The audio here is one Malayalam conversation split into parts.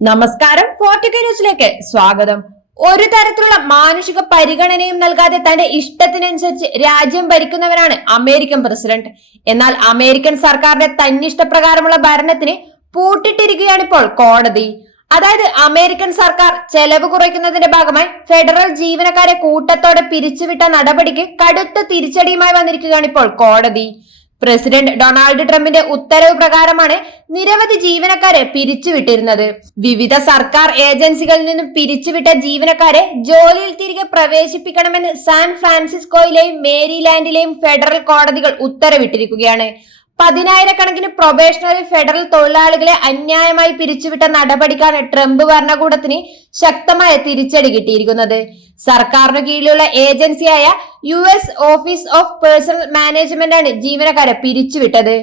നമസ്കാരം ഫോർട്ടുഗ ന്യൂസിലേക്ക് സ്വാഗതം. ഒരു തരത്തിലുള്ള മാനുഷിക പരിഗണനയും നൽകാതെ തന്റെ ഇഷ്ടത്തിനനുസരിച്ച് രാജ്യം ഭരിക്കുന്നവരാണ് അമേരിക്കൻ പ്രസിഡന്റ്. എന്നാൽ അമേരിക്കൻ സർക്കാരിന്റെ തന്നിഷ്ടപ്രകാരമുള്ള ഭരണത്തിന് പൂട്ടിട്ടിരിക്കുകയാണ് ഇപ്പോൾ കോടതി. അതായത് അമേരിക്കൻ സർക്കാർ ചെലവ് കുറയ്ക്കുന്നതിന്റെ ഭാഗമായി ഫെഡറൽ ജീവനക്കാരെ കൂട്ടത്തോടെ പിരിച്ചുവിട്ട നടപടിക്ക് കടുത്ത തിരിച്ചടിയുമായി വന്നിരിക്കുകയാണ് ഇപ്പോൾ കോടതി. പ്രസിഡന്റ് ഡൊണാൾഡ് ട്രംപിന്റെ ഉത്തരവ് പ്രകാരമാണ് നിരവധി ജീവനക്കാരെ പിരിച്ചുവിട്ടിരുന്നത്. വിവിധ സർക്കാർ ഏജൻസികളിൽ നിന്നും പിരിച്ചുവിട്ട ജീവനക്കാരെ ജോലിയിൽ തിരികെ പ്രവേശിപ്പിക്കണമെന്ന് സാൻ ഫ്രാൻസിസ്കോയിലെയും മേരിലാൻഡിലെയും ഫെഡറൽ കോടതികൾ ഉത്തരവിട്ടിരിക്കുകയാണ്. പതിനായിരക്കണക്കിന് പ്രൊബേഷണറി ഫെഡറൽ തൊഴിലാളികളെ അന്യായമായി പിരിച്ചുവിട്ട നടപടിക്കാണ് ട്രംപ് ഭരണകൂടത്തിന് ശക്തമായ തിരിച്ചടി കിട്ടിയിരിക്കുന്നത്. സർക്കാരിന് കീഴിലുള്ള ഏജൻസിയായ U S office of personnel management ആണ് ജീവനക്കാരെ പിരിച്ചുവിട്ടത്.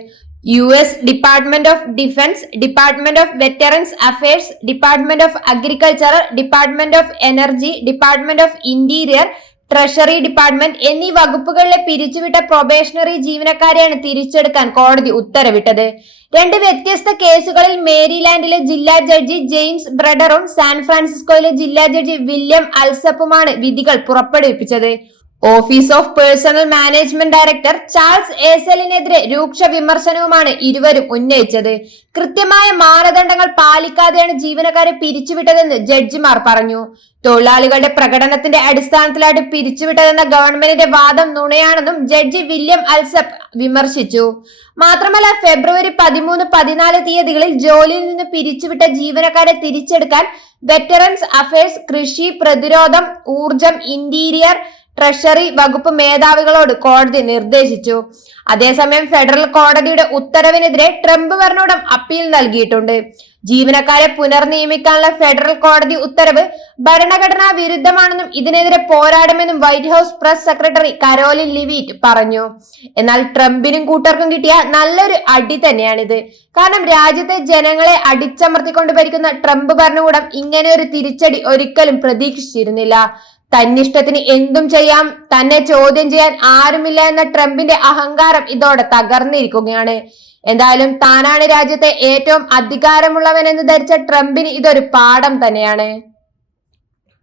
U S department of defence department of veterans affairs department of agriculture department of energy department of interior treasury department എന്നീ വകുപ്പുകളിലെ പിരിച്ചുവിട്ട പ്രൊബേഷണറി ജീവനക്കാരെയാണ് തിരിച്ചെടുക്കാൻ കോടതി ഉത്തരവിട്ടത്. രണ്ട് വ്യത്യസ്ത കേസുകളിൽ മേരിലാൻഡിലെ ജില്ലാ ജഡ്ജി ജെയിംസ് ബ്രഡറും സാൻ ഫ്രാൻസിസ്കോയിലെ ജില്ലാ ജഡ്ജി വില്യം അൽസപ്പുമാണ് വിധികൾ പുറപ്പെടുവിപ്പിച്ചത്. Office of personnel management director Charles ഏസലിനെതിരെ രൂക്ഷ വിമർശനവുമാണ് ഇരുവരും ഉന്നയിച്ചത്. കൃത്യമായ മാനദണ്ഡങ്ങൾ പാലിക്കാതെയാണ് ജീവനക്കാരെ പിരിച്ചുവിട്ടതെന്ന് ജഡ്ജിമാർ പറഞ്ഞു. തൊഴിലാളികളുടെ പ്രകടനത്തിന്റെ അടിസ്ഥാനത്തിലായിട്ട് പിരിച്ചുവിട്ടതെന്ന ഗവൺമെന്റിന്റെ വാദം നുണയാണെന്നും ജഡ്ജി വില്യം അൽസപ്പ് വിമർശിച്ചു. മാത്രമല്ല ഫെബ്രുവരി പതിമൂന്ന് പതിനാല് തീയതികളിൽ ജോലിയിൽ നിന്ന് പിരിച്ചുവിട്ട ജീവനക്കാരെ തിരിച്ചെടുക്കാൻ വെറ്ററൻസ് അഫയേഴ്സ് കൃഷി പ്രതിരോധം ഊർജം ഇന്റീരിയർ ട്രഷറി വകുപ്പ് മേധാവികളോട് കോടതി നിർദ്ദേശിച്ചു. അതേസമയം ഫെഡറൽ കോടതിയുടെ ഉത്തരവിനെതിരെ ട്രംപ് ഭരണകൂടം അപ്പീൽ നൽകിയിട്ടുണ്ട്. ജീവനക്കാരെ പുനർനിയമിക്കാനുള്ള ഫെഡറൽ കോടതി ഉത്തരവ് ഭരണഘടനാ വിരുദ്ധമാണെന്നും ഇതിനെതിരെ പോരാടുമെന്നും white house press secretary Karoline Leavitt പറഞ്ഞു. എന്നാൽ ട്രംപിനും കൂട്ടർക്കും കിട്ടിയ നല്ലൊരു അടി തന്നെയാണിത്. കാരണം രാജ്യത്തെ ജനങ്ങളെ അടിച്ചമർത്തിക്കൊണ്ട് ഭരിക്കുന്ന ട്രംപ് ഭരണകൂടം ഇങ്ങനെ ഒരു തിരിച്ചടി ഒരിക്കലും പ്രതീക്ഷിച്ചിരുന്നില്ല. തന്നിഷ്ടത്തിന് എന്തും ചെയ്യാം. തന്നെ ചോദ്യം ചെയ്യാൻ ആരുമില്ല എന്ന ട്രംപിന്റെ അഹങ്കാരം ഇതോടെ തകർന്നിരിക്കുകയാണ്. എന്തായാലും താനാണ് രാജ്യത്തെ ഏറ്റവും അധികാരമുള്ളവൻ എന്ന് ധരിച്ച ട്രംപിന് ഇതൊരു പാഠം തന്നെയാണ്.